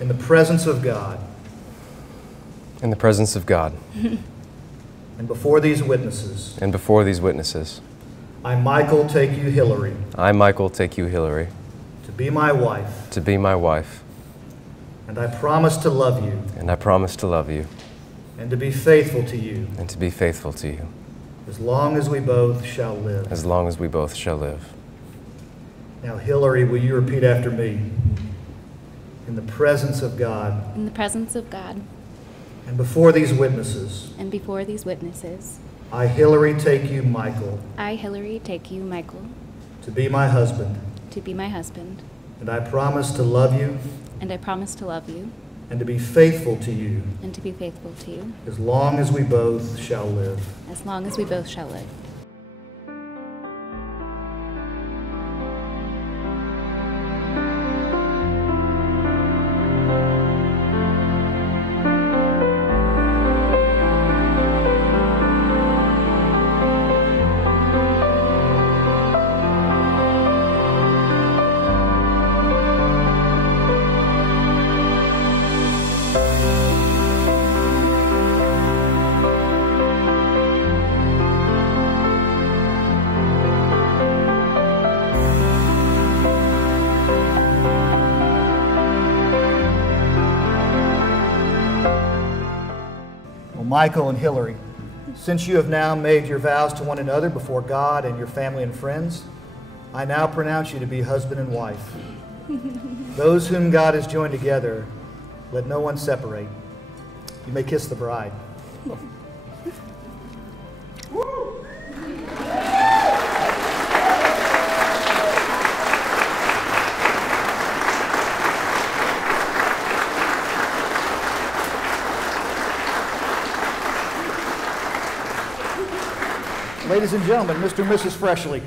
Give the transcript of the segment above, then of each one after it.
in the presence of God in the presence of God and before these witnesses, and before these witnesses, I, Michael, take you, Hillary, I, Michael, take you, Hillary, to be my wife, to be my wife, and I promise to love you and I promise to love you and to be faithful to you and to be faithful to you as long as we both shall live. as long as we both shall live. Now, Hillary, will you repeat after me? In the presence of God in the presence of God and before these witnesses, and before these witnesses, I, Hillary, take you, Michael, I, Hillary, take you, Michael, to be my husband, to be my husband, and I promise to love you and I promise to love you and to be faithful to you and to be faithful to you as long as we both shall live. as long as we both shall live. Michael and Hillary, since you have now made your vows to one another before God and your family and friends, I now pronounce you to be husband and wife. Those whom God has joined together, let no one separate. You may kiss the bride. Ladies and gentlemen, Mr. and Mrs. Freshley.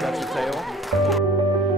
That's your tail.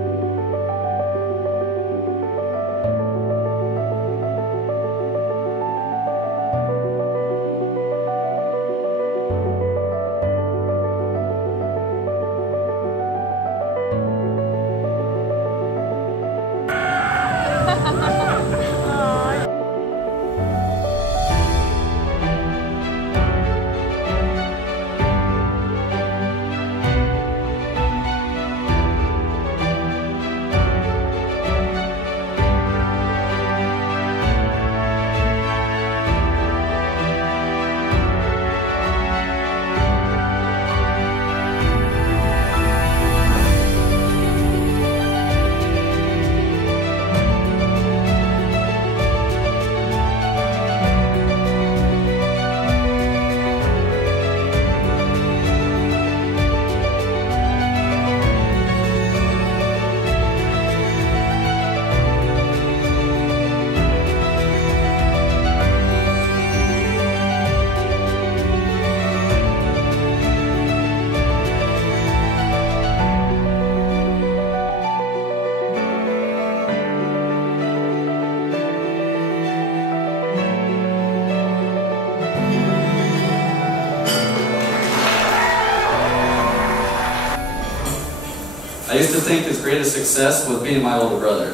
I used to think his greatest success was being my older brother.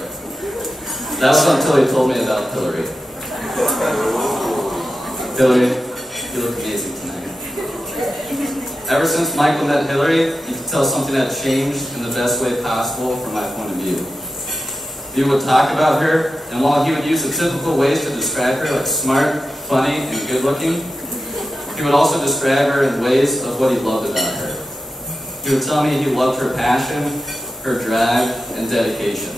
That was until he told me about Hillary. Hillary, you look amazing tonight. Ever since Michael met Hillary, you could tell something had changed in the best way possible from my point of view. He would talk about her, and while he would use the typical ways to describe her, like smart, funny, and good-looking, he would also describe her in ways of what he loved about her. He would tell me he loved her passion, her drive, and dedication.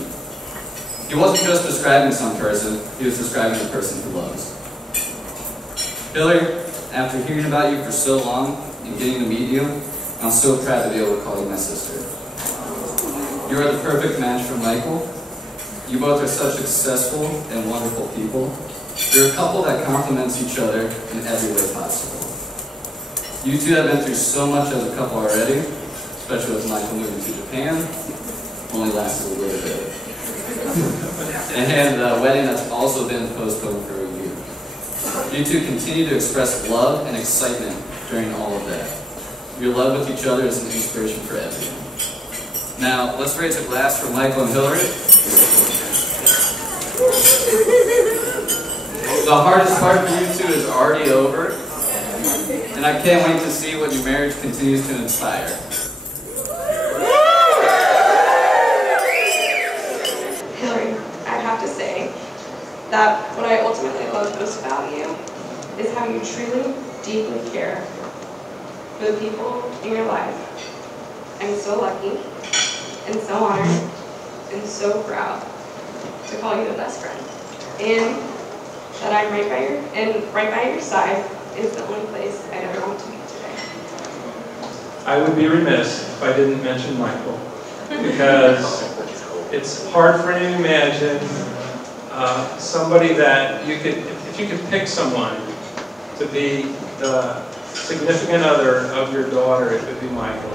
He wasn't just describing some person, he was describing the person he loves. Hillary, after hearing about you for so long and getting to meet you, I'm so proud to be able to call you my sister. You are the perfect match for Michael. You both are such successful and wonderful people. You're a couple that complements each other in every way possible. You two have been through so much as a couple already, especially with Michael moving to Japan. Only lasted a little bit. and a wedding that's also been postponed for a year. You two continue to express love and excitement during all of that. Your love with each other is an inspiration for everyone. Now, let's raise a glass for Michael and Hillary. The hardest part for you two is already over, and I can't wait to see what your marriage continues to inspire. Hillary, I have to say that what I ultimately love most about you is how you truly, deeply care for the people in your life. I'm so lucky and so honored and so proud to call you a best friend. And that I'm right by your side is the only place I'd ever want to be today. I would be remiss if I didn't mention Michael, because it's hard for you to imagine somebody that you could, if you could pick someone to be the significant other of your daughter, it would be Michael.